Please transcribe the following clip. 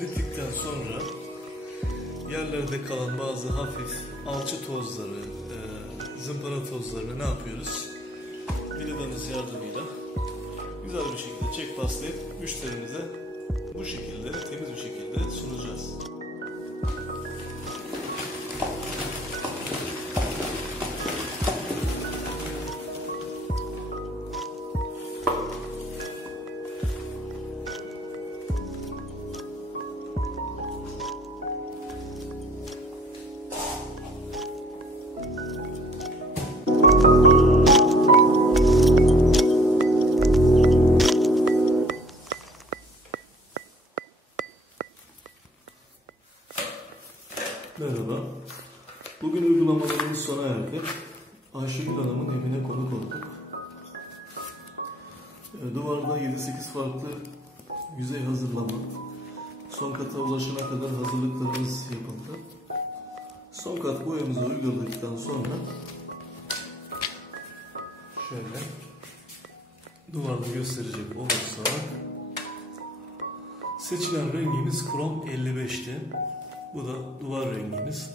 boyamız bittikten sonra yerlerde kalan bazı hafif alçı tozları, zımpara tozlarını ne yapıyoruz? Vidadanız yardımıyla güzel bir şekilde çek paslayıp müşterimize bu şekilde temiz bir şekilde sunacağız. Merhaba. Bugün uygulamalarımız sona erdi. Ayşegül Hanım'ın evine konuk olduk. Duvarda 7-8 farklı yüzey hazırlama, son kata ulaşana kadar hazırlıklarımız yapıldı. Son kat boyamızı uyguladıktan sonra şöyle duvarda gösterecek olursak seçilen rengimiz KROM55'ti. Bu da duvar rengimiz.